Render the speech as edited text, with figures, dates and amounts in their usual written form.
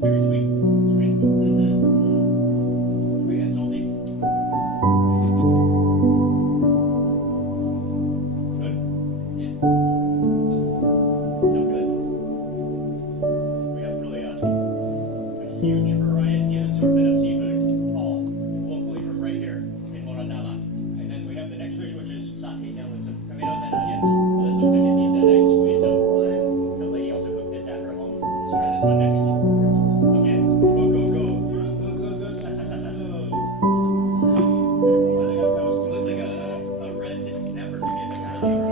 very sweet. Sweet? Mm-hmm. Sweet and salty. Good? Yeah. So good. We have really a huge variety and assortment of seafood, all locally from right here in Moranama. And then we have the next dish, which is sauteed down with some tomatoes and onions. Well, this looks like it needs a nice squeeze of lime. The lady also cooked this at her home. Let's try this one next. Okay, go, go, go. Go, go, go. I think that's how it's. It looks like a red snapper. Maybe a